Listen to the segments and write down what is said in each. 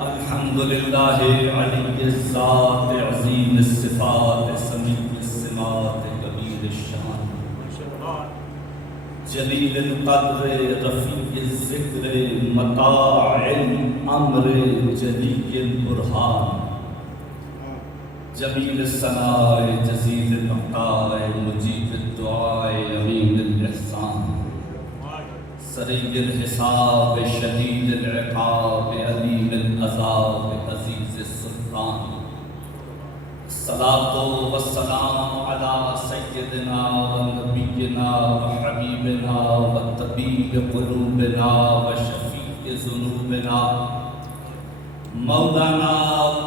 الحمدللہ علی الذات عظیم الصفات سمیع السمات کبیر الشان جلیل القدر رفیع الذکر مطاع الامر جلی البرہان جمیل الثناء جزیل البقاء مجیب الدعاء امین الاحسان سریع الحساب شدید العقاب علیم العذاب عزیز السلطان الصلاة والسلام علی سیدنا و نبینا و حبیبنا و طبیب قلوبنا و شفیع ذنوبنا مولانا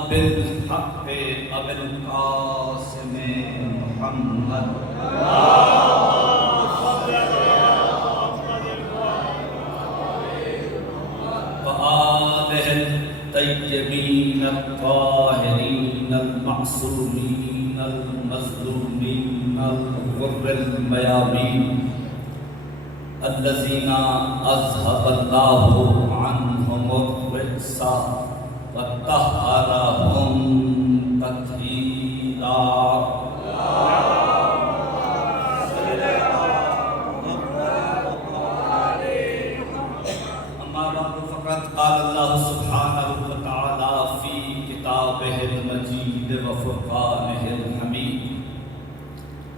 بالحق ابی القاسم محمد الطيبين الطاهرين المعصومين المظلومين الغر الميامين الذين أذهب الله عنهم الرجس وطهرهم تطهيرا قال اللہ سبحانہ وتعالی فی کتابہ المجید وفرقانہ الحمید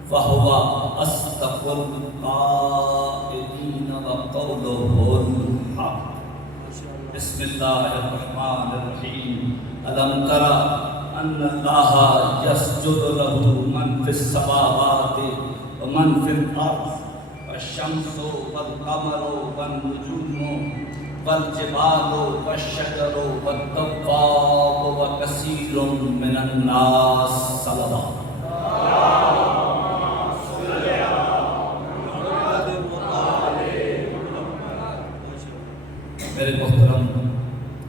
فہو اصدق القائلین وقولہ الحق بسم اللہ الرحمن الرحیم الم تر ان اللہ یسجد لہ من فی السماوات ومن فی الارض والشمس والقمر والنجوم والجبال والشجر والدواب وكثير من الناس صلوات میرے محترم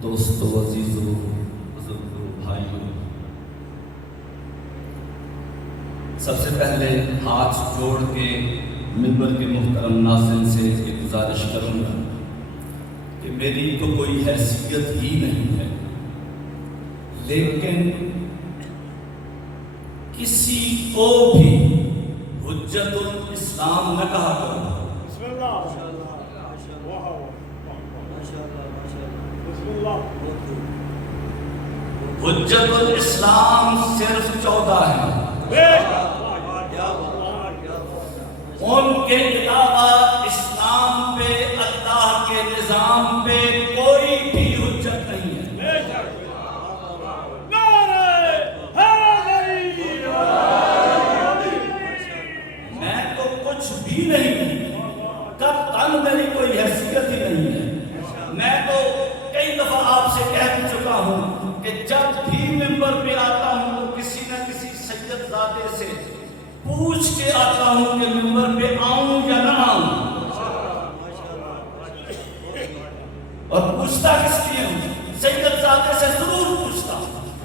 دوستو عزیزو بزرگو بھائیو، سب سے پہلے ہاتھ جوڑ کے منبر کے محترم ناظرین سے یہ گزارش کروں گا کہ میری تو کوئی حیثیت ہی نہیں ہے، لیکن کسی کو بھی حجت الاسلام نہ کہا کرو۔ بسم اللہ بسم اللہ۔ حجت الاسلام صرف 14 ہیں، ان کے علاوہ اسلام پہ اللہ کے نظام پہ کوئی بھی حجت نہیں ہے۔ میں تو کچھ بھی نہیں، قطعاً میری کوئی حیثیت ہی نہیں ہے۔ میں تو کئی دفعہ آپ سے کہہ چکا ہوں کہ جب بھی منبر پہ آتا ہوں تو کسی نہ کسی سید زادے سے پوچھ کے آتا ہوں کہ منبر پہ آؤں یا نہ آؤں، اور پوچھتا کس لیے ہوں؟ سید زادے سے ضرور پوچھتا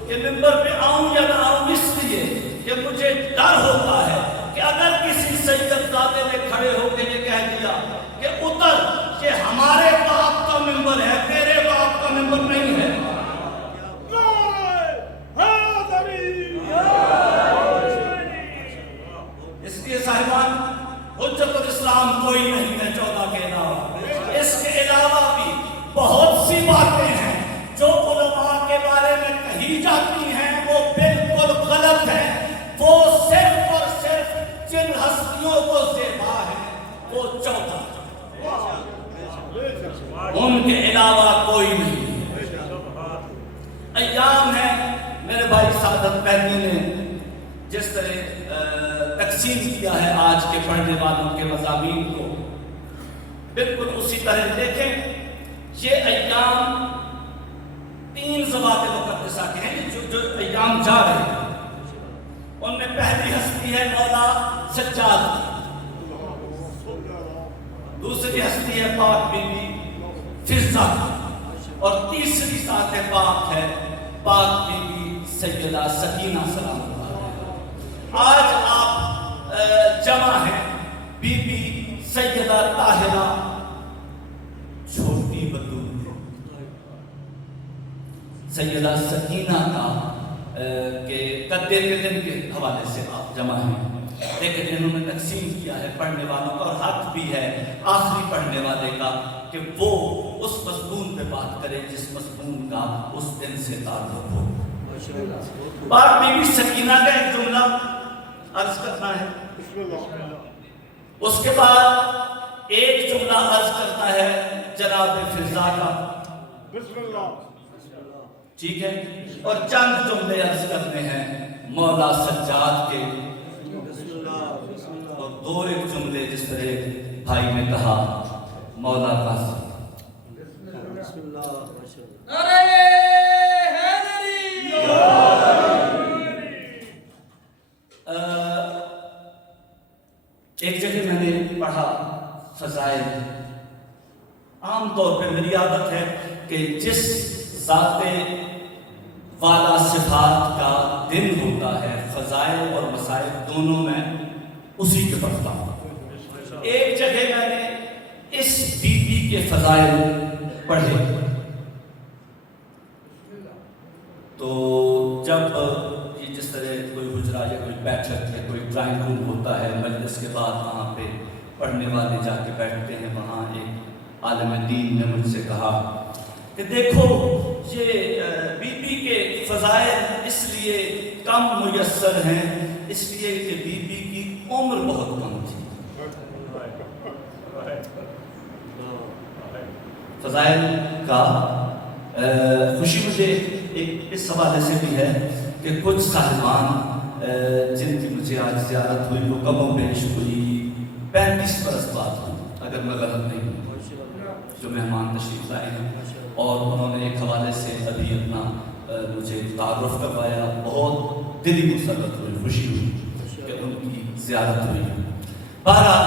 کہ منبر پہ آؤں یا نہ آؤں، اس لیے کہ مجھے ڈر ہوتا ہے کہ اگر کسی سید زادے نے کھڑے ہو کے یہ کہہ دیا کہ اتر، کہ ہمارے باپ کا منبر ہے، تیرے باپ کا منبر نہیں ہے، اس لیے صاحبان حجت الاسلام کوئی نہیں ہے 14 کے علاوہ۔ اس کے علاوہ بھی بہت سی باتیں ہیں جو علماء کے بارے میں کہی جاتی ہیں، وہ بالکل ان کے علاوہ کوئی نہیں ہے۔ ایام ہے میرے بھائی سعادت مہدی نے جس طرح تقسیم کیا ہے آج کے پڑھنے والوں کے مضامین کو، بالکل اسی طرح دیکھیں یہ ایام 3 ذوات مقدسہ کے ہیں جو ایام جا رہے ہیں۔ ان میں پہلی ہستی ہے مولا سجاد کی، دوسری ہستی ہے پاک بی بی فضہ کی، اور تیسری ذات پاک ہے پاک بی بی سیدہ سکینہ سلام اللہ علیہا۔ آج آپ جمع ہیں بی بی سیدہ طاہرہ چھوٹی بطول، سیدہ سکینہ کا کہ قدِ دن کے حوالے سے آپ جمع ہیں، لیکن انہوں نے تقسیم کیا ہے پڑھنے والوں کا، اور حق بھی ہے آخری پڑھنے والے کا کہ وہ اس مضمون پہ بات کرے جس مضمون کا اس دن سے تعلق ہو۔ پاک بی بی سکینہ کا ایک جملہ عرض کرنا ہے، اس کے بعد ایک جملہ عرض کرنا ہے جناب فضہ کا، ٹھیک ہے، اور چند جملے عرض کرنے ہیں مولا سجاد کے، اور 2 ایک جملے جس طرح بھائی نے کہا مولا قاسم۔ ایک جگہ میں نے پڑھا فضائل، عام طور پہ میری عادت ہے کہ جس ذات والا صفات کا دن ہوتا ہے فضائل اور مسائل دونوں میں اسی کے پڑھتا ہوں۔ ایک جگہ میں نے اس بی بی کے فضائل پڑھے، تو جب یہ جس طرح کوئی حجرہ یا کوئی بیٹھک یا کوئی ڈرائنگ روم ہوتا ہے مجلس کے بعد وہاں پہ پڑھنے والے جا کے بیٹھتے ہیں، وہاں ایک عالم دین نے مجھ سے کہا کہ دیکھو یہ بی بی کے فضائل اس لیے کم میسر ہیں، اس لیے کہ بی بی کی عمر بہت کم تھی۔ فضائل کا خوشی مجھے ایک اس حوالے سے بھی ہے کہ کچھ صاحبان جن کی مجھے آج زیارت ہوئی وہ کم و بیش ہوئی 35 برس بعد ہوئی اگر میں غلط نہیں ہوں، جو مہمان تشریف لائے ہیں، اور انہوں نے ایک حوالے سے ابھی اپنا مجھے تعارف کروایا، بہت دلی مسرت ہوئی، خوشی ہوئی کہ ان کی زیارت ہوئی۔ بہرحال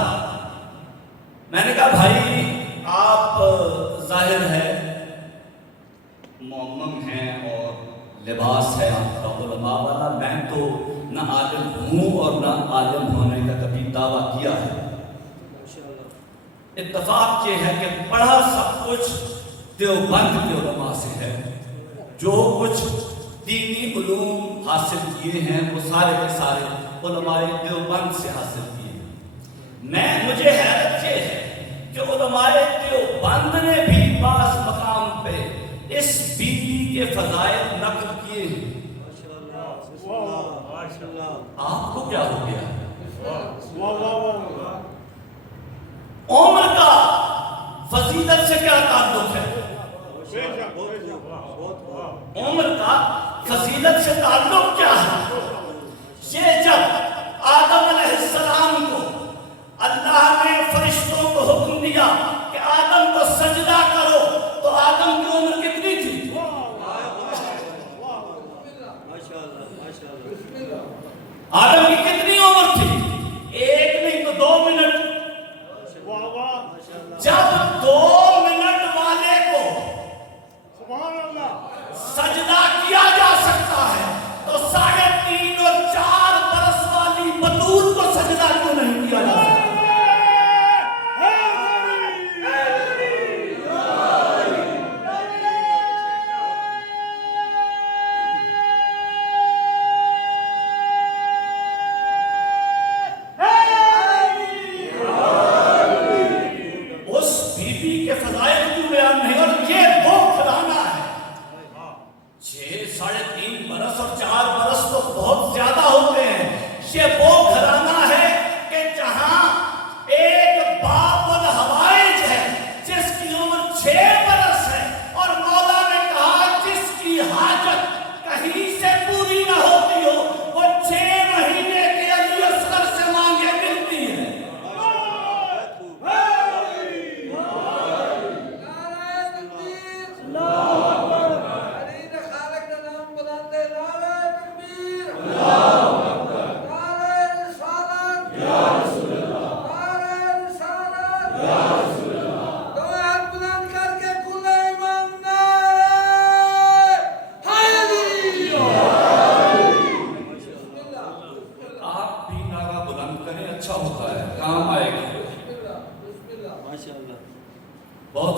میں نے کہا بھائی آپ ظاہر ہے معمم ہیں اور لباس ہے آپ کا علماء والا، میں تو نہ عالم ہوں اور نہ عالم ہونے کا کبھی دعویٰ کیا ہے۔ اتفاق یہ ہے کہ پڑھا سب کچھ دیوبند کے علماء سے ہے، جو کچھ دینی علوم حاصل کیے ہیں وہ سارے کے سارے علماء دیوبند سے حاصل کیے ہیں۔ مجھے حیرت یہ ہے کہ علماء دیوبند نے بھی بعض مقام پہ اس بی بی کے فضائل نقل کیے ہیں۔ آپ کو کیا ہو گیا؟ عمر کا فضیلت سے کیا تعلق ہے؟ عمر کا فضیلت سے تعلق کیا ہے؟ یہ جب آدم علیہ السلام کو اللہ نے فرشتوں کو حکم دیا کہ آدم کو سجدہ کرو تو آدم کی عمر کتنی تھی؟ آدم کی کتنی عمر تھی؟ 1 نہیں تو 2 منٹ۔ جب 2 منٹ والے کو سجدہ کیا جا سکتا ہے تو 3.5 اور 4 برس والی بطول کو سجدہ کیوں نہیں کیا جا سکتا؟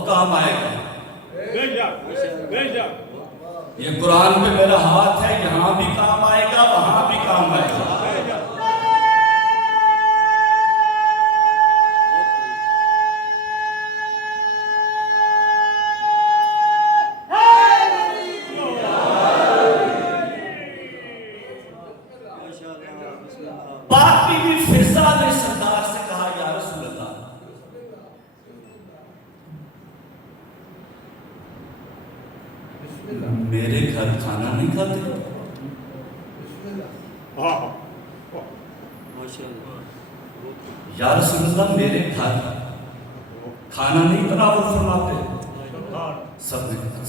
کام آئے گا. بے شک. یہ قرآن پہ میرا ہاتھ ہے, یہاں بھی کام آئے گا, وہاں بھی کام آئے گا. باقی بھی فضا نے سردار سے کہا یا رسول اللہ, میرے گھر کھانا نہیں کھاتے. یا رسول اللہ میرے گھر کھانا نہیں برابر فرماتے.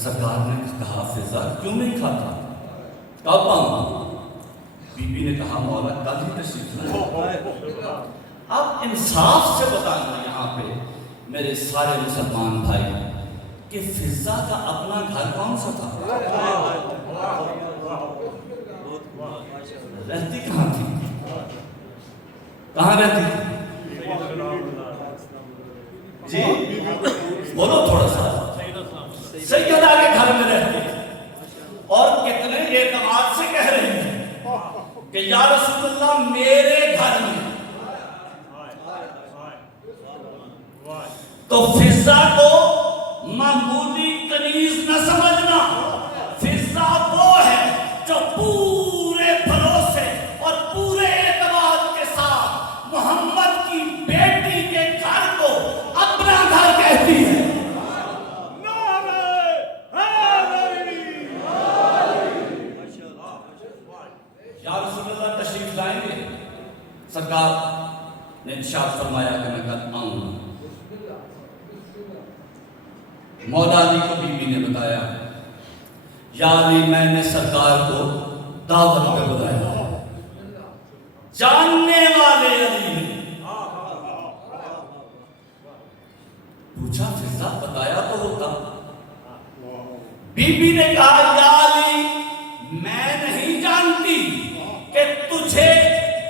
سرکار نے کہا فضا کیوں نہیں کھاتا, کب آؤں؟ بی بی نے کہا مولا کل ہی تشریف لائے. اب انصاف سے بتانا یہاں پہ میرے سارے مسلمان بھائی کہ فضا کا اپنا گھر کون سا تھا؟ رہتی کہاں تھی؟ کہاں رہتی تھی؟ جی بولو تھوڑا سا. سیدہ کے گھر میں رہتی تھی, اور کتنے اعتماد سے کہہ رہی ہیں کہ یا رسول اللہ میرے گھر میں. تو فضا کو معمولی کنیز نہ سمجھنا. فضا وہ ہے جو پورے بھروسے اور پورے اعتماد کے ساتھ محمد کی بیٹی کے گھر کو اپنا گھر کہتی ہے. یا رسول اللہ تشریف لائیں گے. سرکار نے ارشاد فرمایا کہ میں کل آؤں گا. مولا علی کو بی بی نے بتایا یا علی میں نے سرکار کو دعوت پہ بلایا. جاننے والے علی نے پوچھا فضا بتایا تو ہوتا. بی بی نے کہا یا علی میں نہیں جانتی کہ تجھے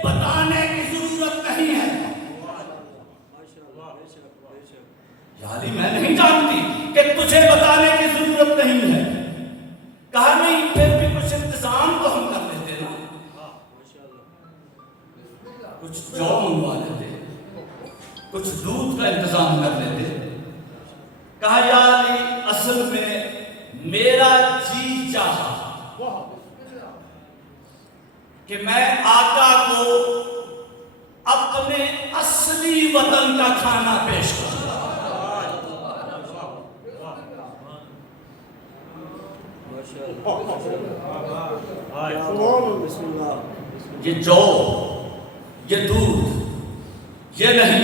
بتانے کی ضرورت نہیں ہے. یا علی میں نہیں جانتی کہ تجھے بتانے کی ضرورت نہیں ہے. کہا نہیں پھر بھی کچھ انتظام تو ہم کر لیتے نا, کچھ جو منگوا لیتے, کچھ دودھ کا انتظام کر لیتے. کہا یا علی اصل میں میرا جی چاہا کہ میں آقا کو اپنے اصلی وطن کا کھانا پیش کروں. یہ جو یہ دودھ یہ نہیں,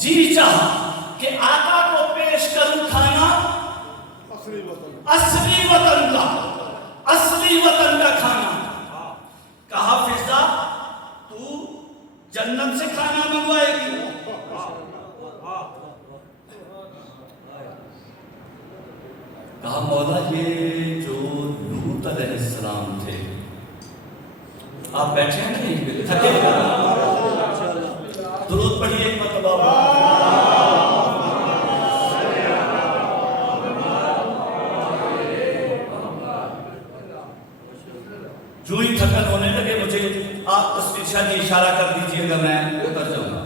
جی چاہا کہ آقا کو پیش کروں کھانا اصلی وطن کا کھانا. کہا فضا تو جنت سے کھانا منگوائے گی. کہا مولا یہ جو لوط علیہ السلام تھے, آپ بیٹھے ہیں نہیں تھکے درود پڑھیے ایک مرتبہ. جو ہی تھکن ہونے لگے مجھے آپ تصویر شاہ جی اشارہ کر دیجئے گا, میں اتر جاؤں گا.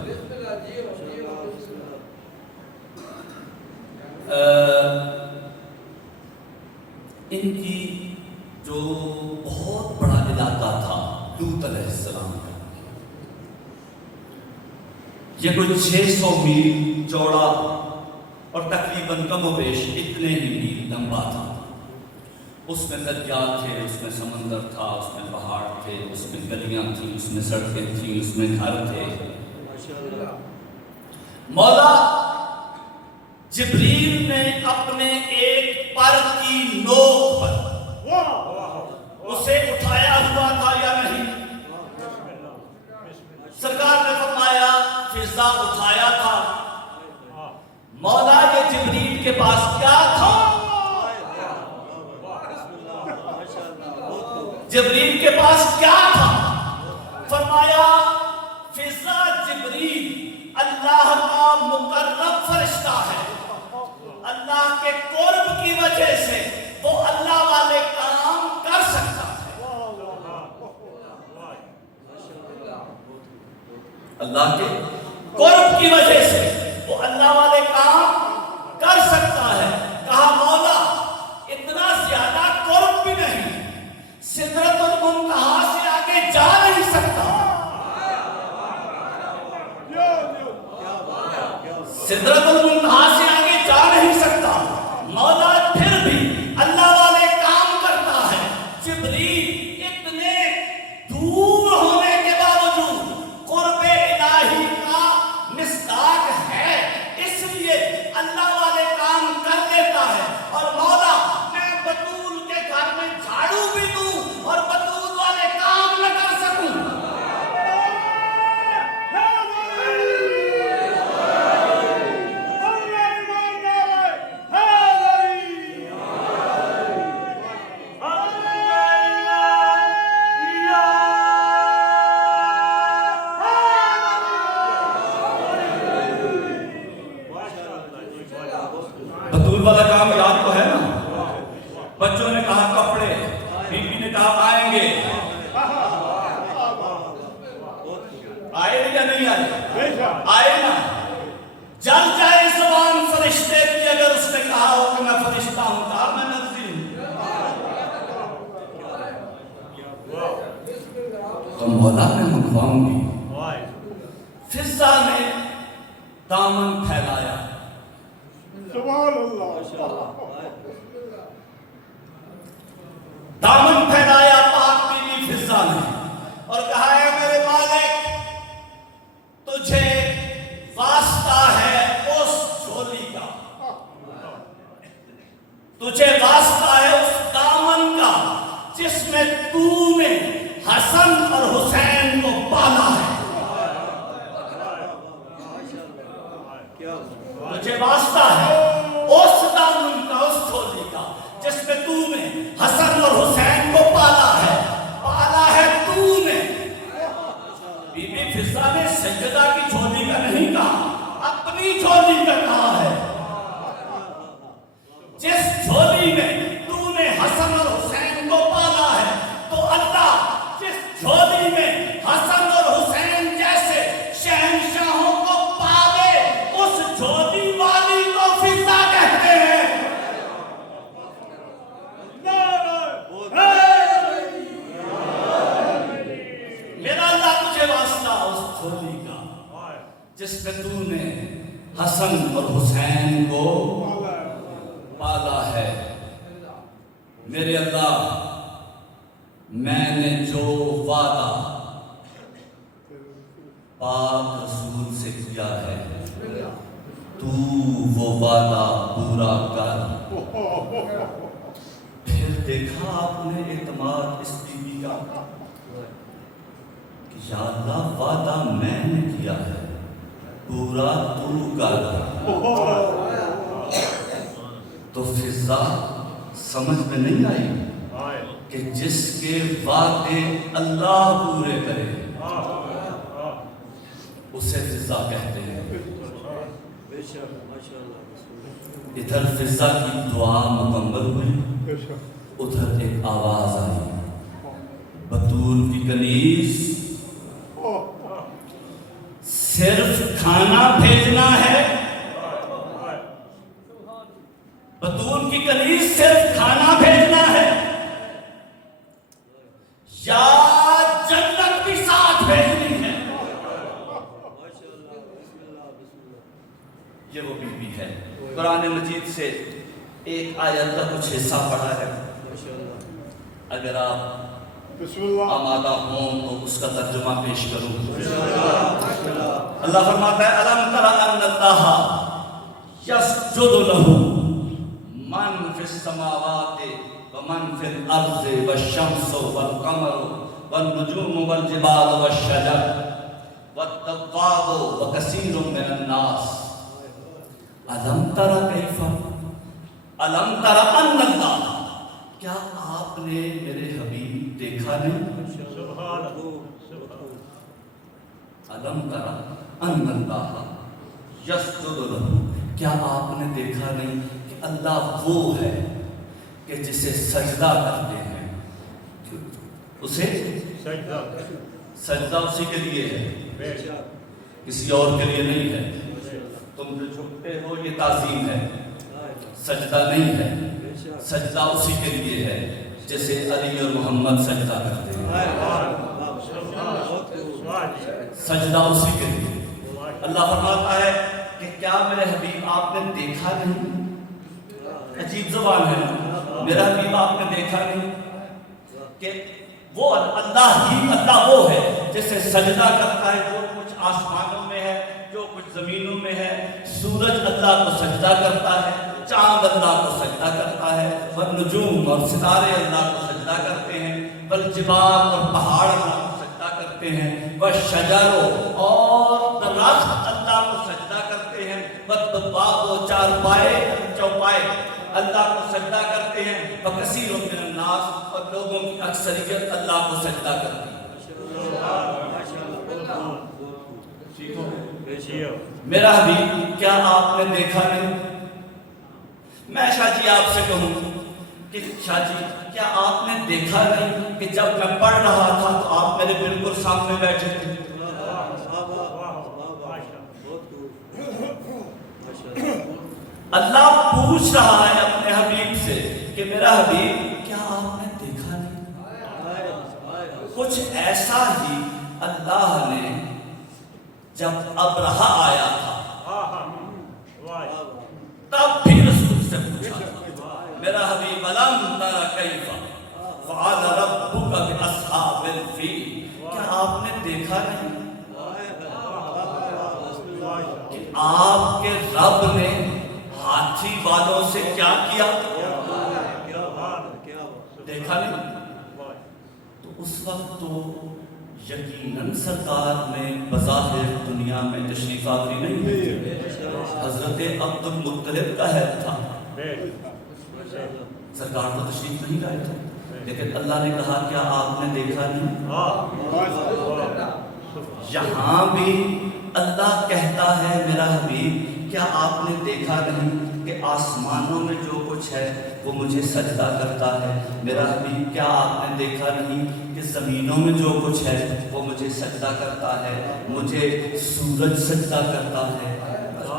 ان کی جو بہت بڑا علاقہ تھا لوط علیہ السلام کا, یہ کوئی 600 میل چوڑا اور تقریباً کم و بیش اتنے ہی میل لمبا تھا. اس میں دریات تھے, اس میں سمندر تھا, اس میں پہاڑ تھے, اس میں گلیاں تھیں, اس میں سڑکیں تھیں, اس میں گھر تھے. مولا جبریل نے اپنے ایک پر کی نوک پر اسے اٹھایا ہوا تھا یا نہیں؟ سرکار نے فرمایا فضا اٹھایا تھا. مولا یہ جبریل کے پاس کیا تھا؟ جبریل کے پاس کیا تھا؟ فرمایا فضا جبریل اللہ کا مقرب فرشتہ ہے. اللہ کے قرب کی وجہ سے وہ اللہ والے کام کر سکتا ہے. اللہ کے قرب کی وجہ سے وہ اللہ والے کام کر سکتا ہے. کہا مولا اتنا زیادہ قرب بھی نہیں, سدرۃ المنتہا سے آگے جا نہیں سکتا. سدرۃ المنتہا سے آگے جا نہیں سکتا. مولا پھر بھی اللہ والے کام کرتا ہے. جبریل اتنے دور ہونے کے باوجود قرب الہی کا مصداق ہے, اس لیے اللہ والے کام کر لیتا ہے. اور مولا میں بطول کے گھر میں جھاڑو بھی دوں اور بطول والے کام نہ کر سکوں. بطول والا کام یاد تو ہے نا. بچوں نے کہا کپڑے, بیوی نے کہا آئیں گے. آئے یا نہیں آئے؟ آئے نا. جل جائے زبان فرشتے کی اگر اس نے کہا ہو کہ میں فرشتہ ہوں, کہا میں نبی ہوں. تو مولا میں منگواؤں گی. فضا نے دامن پھیلایا. سبحان اللہ. دامن پھیلایا پاک بیوی فضا نے اور کہا ہے میرے مالک تجھے واسطہ ہے اس جھولی کا, تجھے واسطہ ہے اس دامن کا جس میں تو نے حسن اور حسین کو پالا ہے. تجھے واسطہ ہے اس دامن کا, اس جھولی کا جس میں تو نے حسن اور حسین کو پالا ہے. پالا ہے تو نے. بی بی فضا نے سیدہ کی جھولی کا نہیں کہا, اپنی جھولی کا کہا ہے. جس جھولی میں تو نے حسن اور حسین کو پالا ہے, تو اللہ جس جھولی میں حسن اور حسین جیسے شہنشاہوں کو پالے, اس جھولی والی کو فضا کہتے ہیں. میرا اللہ تجھے واسطہ اس جھولی کا جس میں تو نے حسن اور حسین کو پالا ہے. میرے اللہ میں نے جو وعدہ پاک رسول سے کیا ہے تو وہ وعدہ پورا کر. پھر دیکھا آپ نے اعتماد اس بیوی کا کہ یا اللہ وعدہ میں نے کیا ہے پورا تو کر. تو فضا سمجھ میں نہیں آئی کہ جس کے وعدے اللہ پورے کرے اسے فضا کہتے ہیں. ادھر فضا کی دعا مکمل ہوئی, ادھر ایک آواز آئی, بطول کی کنیز صرف کھانا بھیجنا ہے. بطول کی کنیز صرف کھانا بھیجنا ہے یا جنت بھی ساتھ بھیجنی ہے. یہ وہ بیوی ہے. قرآن مجید سے ایک آیت کا کچھ حصہ پڑھا ہے. اگر آپ آمادہ ہوں تو اس کا ترجمہ پیش کروں. اللہ فرماتا ہے الم تر ان اللہ یسجد لہ من فی السماوات ومن فی الارض والشمس والقمر والنجوم والجبال والشجر والدواب وکثیر من الناس. الم تر کیف, الم تر ان اللہ, کیا آپ نے میرے حبیب دیکھا نہیں؟ الم تر ان اللہ یسجد لہ, کیا آپ نے دیکھا نہیں کہ اللہ وہ ہے کہ جسے سجدہ کرتے ہیں اسے سجدہ اسی کے لیے ہے، کسی اور کے لیے نہیں ہے۔ تم جو جھکتے ہو یہ تعظیم ہے، سجدہ نہیں ہے۔ سجدہ اسی کے لیے ہے جیسے علی اور محمد سجدہ کرتے ہیں، سجدہ اسی کے لیے۔ اللہ فرماتا ہے کہ کیا میرے حبیب آپ نے دیکھا نہیں؟ عجیب زبان ہے نا، میرا حبیب آپ نے دیکھا نہیں کہ وہ اللہ ہی اللہ وہ ہے جسے سجدہ کرتا ہے جو کچھ آسمانوں میں ہے، جو کچھ زمینوں میں ہے۔ سورج اللہ کو سجدہ کرتا ہے، چاند اللہ کو سجدہ کرتا ہے، والنجوم اور ستارے اللہ کو سجدہ کرتے ہیں، والجبال اور پہاڑ اللہ کو سجدہ کرتے ہیں، والشجر اور درخت اللہ کو سجدہ کرتے ہیں، والدواب و چوپائے اللہ کو سجدہ کرتے ہیں، وکثیر من الناس اور لوگوں کی اکثریت اللہ کو سجدہ کرتی ہے۔ میرا حبیب کیا آپ نے دیکھا نہیں؟ میں شاہ جی آپ سے کہوں کہ شاہ جی کیا آپ نے دیکھا نہیں کہ جب میں پڑھ رہا تھا تو آپ میرے بالکل سامنے بیٹھے تھے؟ اللہ پوچھ رہا ہے اپنے حبیب سے کہ میرا حبیب کیا آپ نے دیکھا نہیں؟ کچھ ایسا ہی اللہ نے جب ابرہہ آیا تھا تب بھی رسول سے پوچھا تھا، میرا حبیب الم تر کیف فعل ربک باصحاب الفیل، کیا آپ نے دیکھا نہیں کہ آپ کے رب نے ہاتھی والوں سے کیا کیا؟ دیکھا نہیں؟ تو اس وقت تو یقیناً سرکار میں بظاہر دنیا میں تشریف آوری نہیں ہوئی، حضرت عبد المطلب کا ہے تھا، سرکار تو تشریف نہیں لائے تھے، لیکن اللہ نے کہا کیا آپ نے دیکھا نہیں؟ یہاں بھی اللہ کہتا ہے میرا حبیب کیا آپ نے دیکھا نہیں کہ آسمانوں میں جو کچھ ہے وہ مجھے سجدہ کرتا ہے؟ میرا حبیب کیا آپ نے دیکھا نہیں کہ زمینوں میں جو کچھ ہے وہ مجھے سجدہ کرتا ہے؟ مجھے سورج سجدہ کرتا ہے،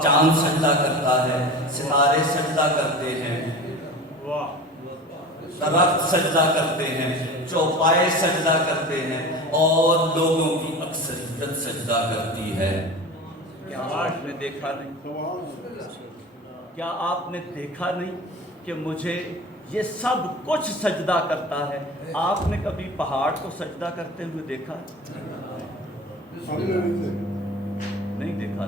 چاند سجدہ کرتا ہے، ستارے سجدہ کرتے ہیں، درخت سجدہ کرتے ہیں، چوپائے سجدہ کرتے ہیں، اور لوگوں کی اکثریت سجدہ کرتی ہے۔ کیا آپ نے دیکھا نہیں؟ کیا آپ نے دیکھا نہیں کہ مجھے یہ سب کچھ سجدہ کرتا ہے؟ آپ نے کبھی پہاڑ کو سجدہ کرتے ہوئے دیکھا؟ نہیں دیکھا؟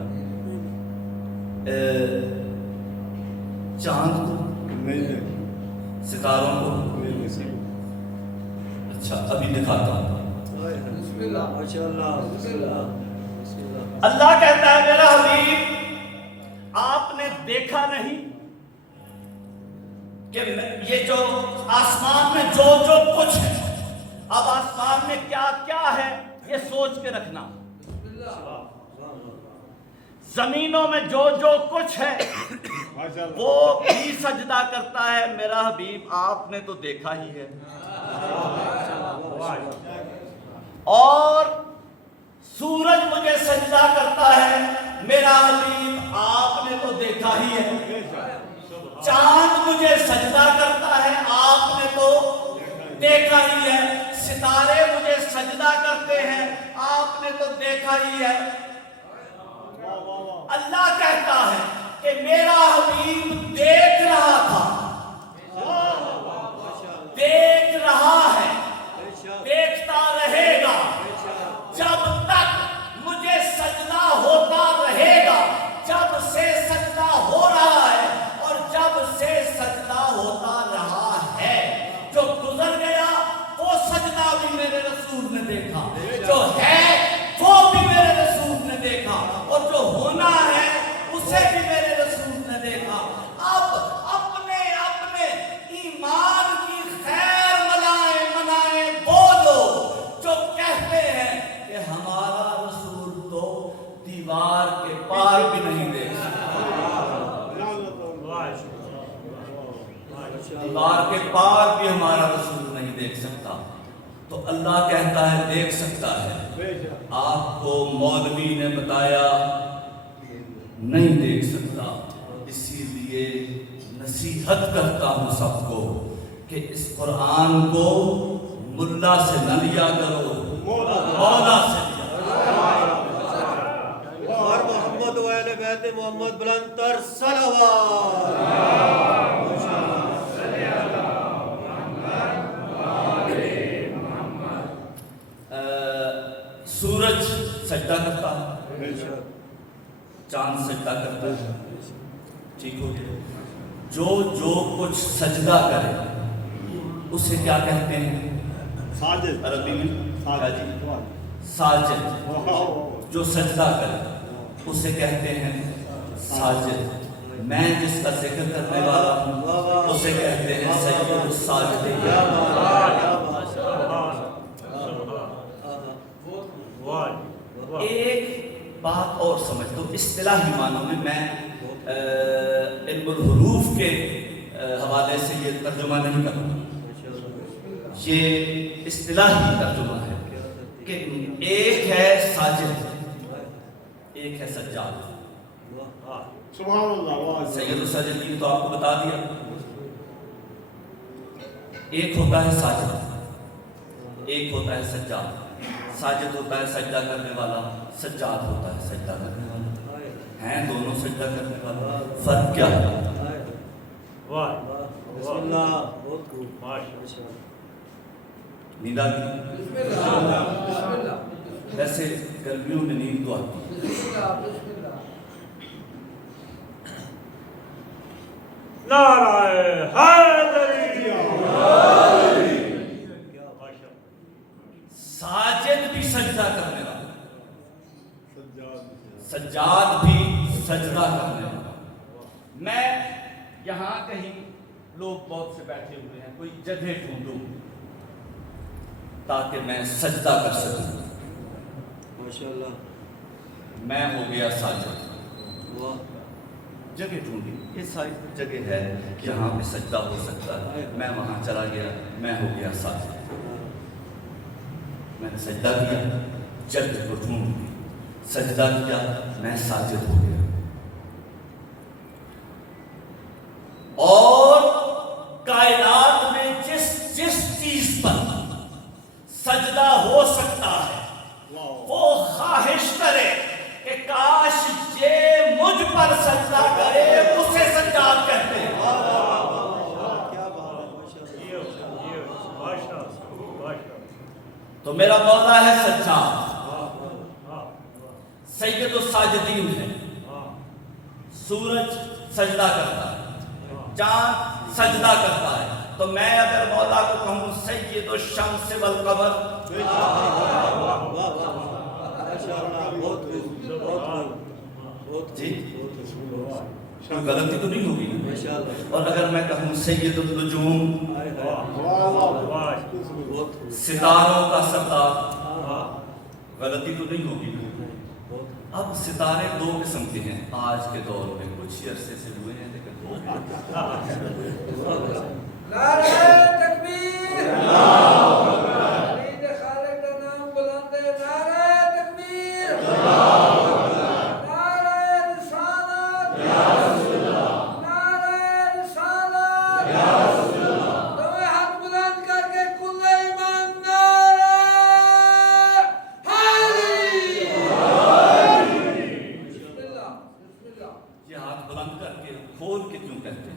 چاند کو، ستاروں کو؟ اچھا ابھی دکھاتا ہوں۔ اللہ کہتا ہے میرا حبیب آپ نے دیکھا نہیں کہ یہ جو آسمان میں جو کچھ ہے، اب آسمان میں کیا کیا ہے یہ سوچ کے رکھنا، زمینوں میں جو کچھ ہے وہ بھی سجدہ کرتا ہے۔ میرا حبیب آپ نے تو دیکھا ہی ہے، اور سورج مجھے سجدہ کرتا ہے، میرا حبیب آپ نے تو دیکھا ہی ہے، چاند مجھے سجدہ کرتا ہے، آپ نے تو دیکھا ہی ہے، ستارے مجھے سجدہ کرتے ہیں، آپ نے تو دیکھا ہی ہے۔ اللہ کہتا ہے کہ میرا حبیب دیکھ رہا تھا، دیکھ رہا ہے، دیکھتا رہے گا جب تک مجھے سجدہ ہوتا رہے گا۔ جب سے سجدہ ہو رہا ہے اور جب سے سجدہ ہوتا رہا ہے، جو گزر گیا وہ سجدہ بھی میرے رسول نے دیکھا، جو ہے وہ بھی میرے رسول نے دیکھا، اور جو ہونا ہے اسے بھی میرے رسول نے دیکھا۔ اب اپنے ایمان کی خیر منائیں وہ لوگ جو کہتے ہیں کہ ہمارا دیکھ سکتا ہے، بے شک آپ کو مولوی نے بتایا نہیں دیکھ سکتا۔ اسی لیے نصیحت کرتا ہوں سب کو کہ اس قرآن کو ملا سے نہ لیا کرو، مولا سے لیا۔ اور محمد و اہل بیت محمد بلند تر صلوات۔ سورج سجدہ کرتا ہے، بے شک چاند سجدہ کرتا ہے، ٹھیک ہو گیا۔ جو کچھ سجدہ کرے اسے کیا کہتے ہیں ساجد عربی میں؟ ساجد ساجد۔ جو سجدہ کرے اسے کہتے ہیں ساجد۔ میں جس کا ذکر کرنے والا ہوں اسے کہتے ہیں سید الساجدین۔ ایک بات اور سمجھ دو، اصطلاحی معنوں میں علم الحروف کے حوالے سے یہ ترجمہ نہیں کروں، یہ اصطلاحی ترجمہ ہے کہ ایک ہے ساجد، ایک ہے سجاد۔ سبحان اللہ، واہ سید الساجدین تو آپ کو بتا دیا، ایک ہوتا ہے ساجد، ایک ہوتا ہے سجاد۔ ساجد ہوتا ہے سجدہ کرنے والا، سجاد ہوتا ہے سجدہ کرنے والا، ہیں دونوں سجدہ کرنے والا، فرق کیا ہے؟ بسم اللہ، بہت خوب، نیند آ گئی؟ ویسے گرمیوں میں نیند تو آتی ہے۔ نعرہ حیدری، ساجد بھی سجدہ کرنے والا، سجاد سجاد بھی سجدہ کرنے والا۔ میں یہاں کہیں لوگ بہت سے بیٹھے ہوئے ہیں، کوئی جگہ ڈھونڈوں تاکہ میں سجدہ کر سکوں، ماشاءاللہ، میں ہو گیا ساجد۔ واہ، جگہ ڈھونڈی، یہ ساری جگہ ہے جہاں پہ سجدہ ہو سکتا ہے، میں وہاں چلا گیا، میں ہو گیا ساجد۔ میں نے سجدہ کیا، جگہ کو ڈھونڈ لی، سجدہ کیا، میں ساجد ہو گیا۔ اور کائنات میں جس چیز پر سجدہ ہو سکتا ہے وہ خواہش کرے کہ کاش یہ مجھ پر سجدہ کرے، اسے سجاد کہتے ہیں۔ کیا بات ہے، ماشاءاللہ۔ تو میرا مولا ہے سجاد، سید الساجدین ہے۔ سورج سجدہ کرتا ہے، چاند سجدہ کرتا ہے، تو میں اگر مولا کو کہوں سید الشمس والقمر، جی کوئی غلطی تو نہیں ہوگی نا؟ اور اگر میں کہوں سید النجوم، ستاروں کا سردار، غلطی تو نہیں ہوگی نا؟ اب ستارے دو قسم کے ہیں آج کے دور میں، کچھ ہی عرصے سے ہوئے ہیں لیکن دو۔ نعرہ تکبیر، عید خالق کا نام بلند ہے، نعرہ تکبیر، نعرہ رسالت، نعرہ رسالت، دونوں ہاتھ بلند کر کے کل ایمان، نعرہ حیدری۔ بسم اللہ، بسم اللہ۔ یہ ہاتھ بلند کر کے کھول کے کیوں کہتے ہیں؟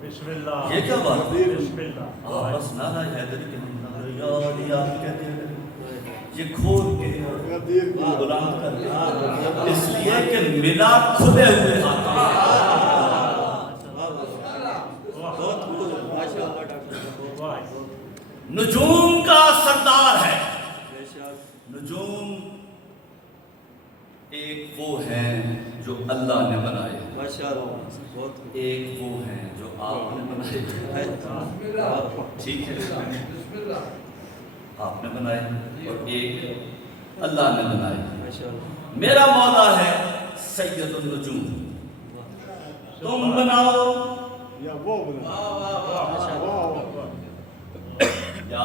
بسم اللہ، یہ کیا بات ہے؟ بسم اللہ، بس نعرہ حیدری کے ہم نعرہ یا علی آپ کہتے ہیں، یہ کھول کے بلند کر کے، اس لیے کہ ملا کھلے ہوئے ہاتھ میں۔ بہت خوب، ماشاءاللہ ڈاکٹر صاحب، نجوم کا سردار ہے۔ بے شک، نجوم ایک وہ ہیں جو اللہ نے بنائے، ماشاءاللہ، بہت خوب، ایک وہ ہیں جو آپ نے بنائے۔ بسم اللہ، ٹھیک ہے، بسم اللہ۔ آپ نے بنائے اور ایک اللہ نے بنائے۔ ماشاءاللہ، میرا مولا ہے سید النجوم، تم بناؤ یا وہ بنا، واہ یا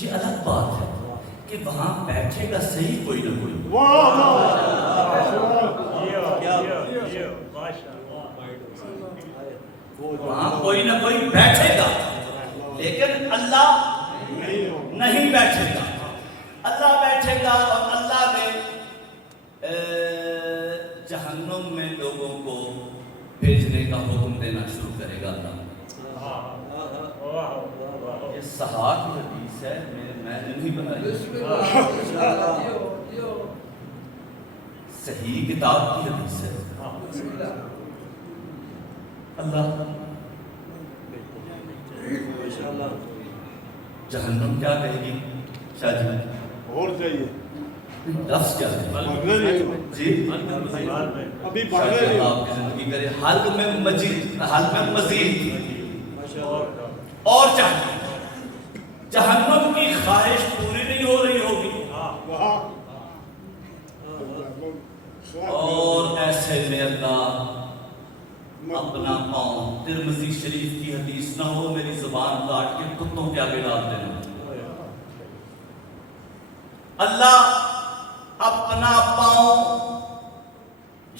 یہ الگ بات ہے کہ وہاں بیٹھے گا صحیح کوئی نہ کوئی، واہ واہ وہاں کوئی نہ کوئی بیٹھے گا، لیکن اللہ نہیں بیٹھے گا۔ اللہ بیٹھے گا اور اللہ نے جہنم میں لوگوں کو بھیجنے کا حکم دینا شروع کرے گا۔ اللہ یہ صحاح کی حدیث ہے، میں نے نہیں بنائی، بسم اللہ دیو دیو صحیح کتاب کی حدیث ہے۔ بسم اللہ اللہ جہنم کیا کہے گی شاہ جی؟ اور چاہیے لفظ کیا ہے بڑھنے نہیں جی؟ ابھی شاہ بڑھنے جی نہیں اللہ آپ کی زندگی کرے، حل میں مزید اور چاہیے۔ جہنم کی خواہش پوری نہیں ہو رہی ہوگی، وہاں اور ایسے میں اللہ اپنا پاؤں، ترمذی شریف کی حدیث نہ ہو میری زبان کاٹ کے کتوں کے آگے ڈال دینا، اللہ اپنا پاؤں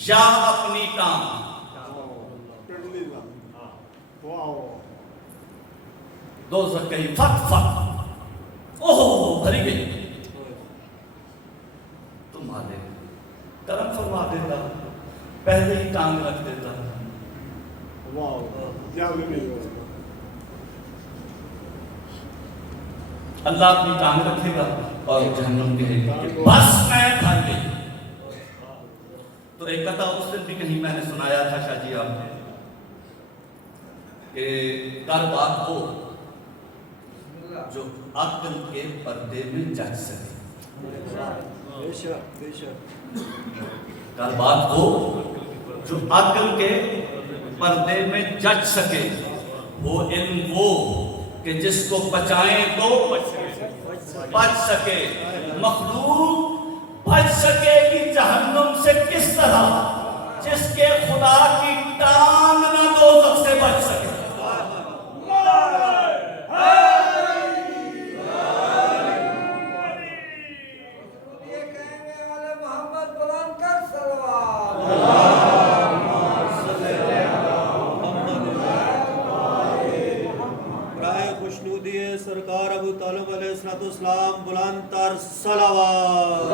یا اپنی ٹانگ دو زکئی فت فت اوہ بھری گئی، تمہارے کرم فرما دیتا، پہلے ہی ٹانگ رکھ دیتا، واہ کیا نہیں اللہ اپنی ٹانگ رکھے گا اور جہنم کہے گی کہ بس میں بھر گئی۔ تو ایک قطعہ اس دن بھی کہیں میں نے سنایا تھا شاہ جی آپ نے کہ کر بات ہو جو عقل کے پردے میں جچ سکے، کر بات ہو جو عقل کے پردے میں جچ سکے، وہ علم وہ کہ جس کو بچائیں تو بچ سکے، مخلوق بچ سکے گی جہنم سے کس طرح جس کے خدا کی ٹانگ نہ دوزخ سے بچ سکے۔ یہ کہنے والے محمد بلند کر صلوات برائے خوشنودی سرکار ابو طالب علیہ السلام بلند تر صلوات۔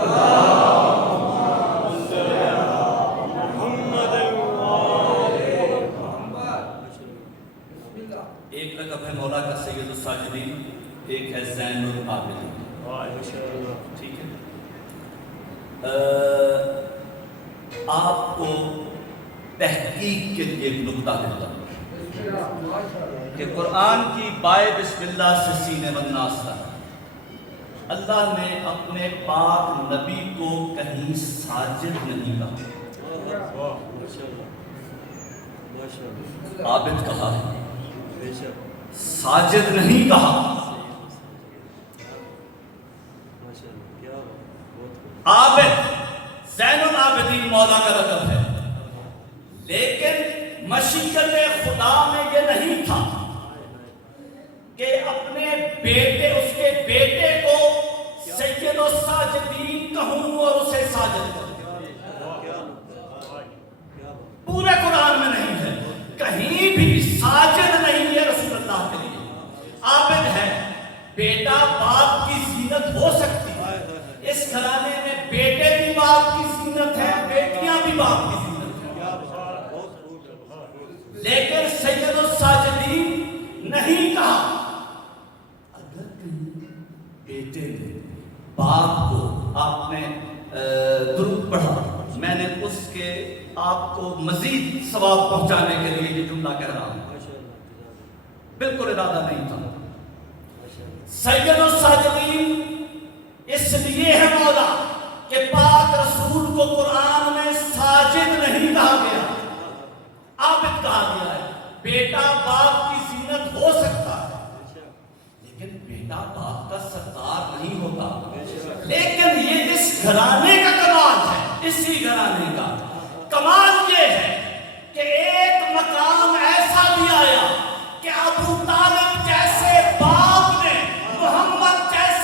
ایک لقب ہے مولا کا سید الساجدین، ایک ہے زین العابدین، ٹھیک ہے؟ آپ کو تحقیق کے لیے ایک نکتہ دیتا ہوں کہ قرآن کی بائے بسم اللہ سے سینے والناس تک اللہ نے اپنے پاک نبی کو کہیں ساجد نہیں کہا، عابد کہا ہے، ساجد نہیں کہا۔ عابد زین العابدین مولا کا لقب ہے، لیکن مشیت خدا میں یہ نہیں تھا کہ اپنے بیٹے، اس کے بیٹے کو سید الساجدین کہوں اور اسے ساجد کروں۔ پورے قرآن میں نہیں ہے، کہیں بھی ساجد نہیں ہے رسول اللہ کے لیے، عابد ہے۔ بیٹا باپ کی زینت ہو سکتی ہے، اس گھرانے میں بیٹے بھی باپ کی زینت ہے، بیٹیاں بھی باپ کی زینت ہے، لیکن سید الساجدین نہیں کہا۔ اگر کہیں بیٹے نے باپ کو آپ نے درود پڑھا، میں نے اس کے آپ کو مزید ثواب پہنچانے کے لیے یہ جملہ کہہ رہا ہوں، بالکل ارادہ نہیں تھا۔ سید الساجدین اس لیے ہے مولا کہ پاک رسول کو قرآن میں ساجد نہیں کہا گیا، عابد کہا گیا ہے۔ بیٹا باپ کی زینت ہو سکتا ہے، لیکن بیٹا باپ کا سردار نہیں ہوتا۔ لیکن یہ اس گھرانے کا کمال ہے، اسی گھرانے کا کمال یہ ہے کہ ایک مقام ایسا بھی آیا کہ ابو طالب جیسے باپ نے، محمد جیسے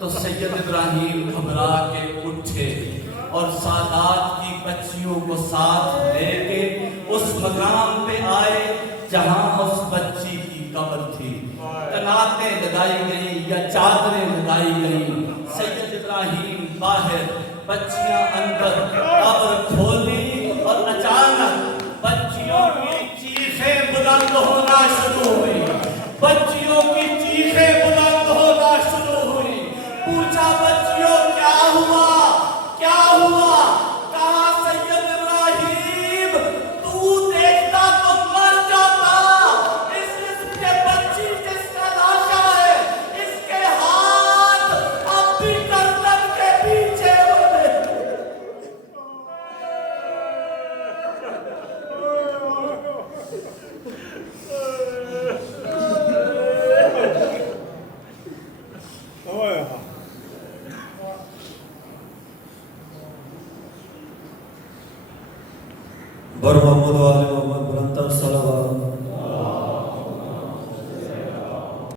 تو سید ابراہیم گھبرا کے اٹھے اور سادات کی بچیوں کو ساتھ لے کے اس مقام پہ آئے جہاں اس بچی کی قبر تھی. کناتیں لگائی گئی یا چادریں لگائی گئی. سید ابراہیم باہر، بچیاں اندر. قبر کھولی اور اچانک بچیوں کی چیخیں بلند ہونا شروع ہوئی. بچیوں کی چیخیں بلند ہونا شروع ہوئی. پوچھا بچیوں کیا ہوا، کیا ہوا؟ کہا سید ابراہیم تو دیکھتا تو مر جاتا. اس کے بچی جس کا لاشا ہے، اس کے ہاتھ اب بھی گردن کے پیچھے ہوتے. اوئے بر محمد و آل محمد بلند تر صلوات.